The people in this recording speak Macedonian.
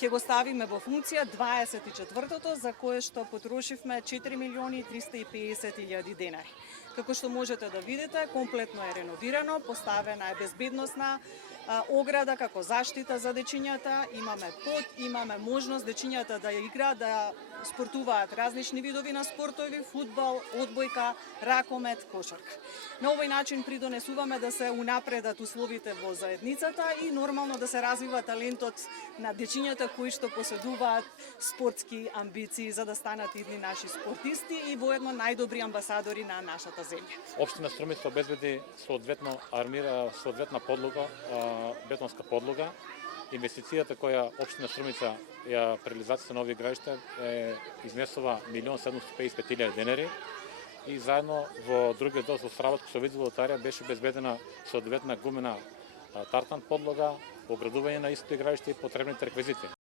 ќе го ставиме во функција 24-тото, за кое што потрошивме 4.350.000 денари. Како што можете да видите, комплетно е реновирано, поставена е безбедносна ограда како заштита за дечињата, имаме под, имаме можност дечињата да играат, да спортуваат различни видови на спортови, фудбал, одбојка, ракомет, кошарка. На овој начин придонесуваме да се унапредат условите во заедницата и нормално да се развива талентот на дечињата кои што поседуваат спортски амбиции за да станат идни наши спортисти и воедно најдобри амбасадори на нашата земја. Општина Струмица обезбеди соодветна подлога, бетонска подлога. Инвестицијата која Општина Струмица ја при реализацијата на овие градишта изнесува 1.755.000 денари и заедно во другиот дел со сработка со Вид Златарија беше обезбедена соодветна гумена тартан подлога, оградување на истите градишта и потребните реквизити.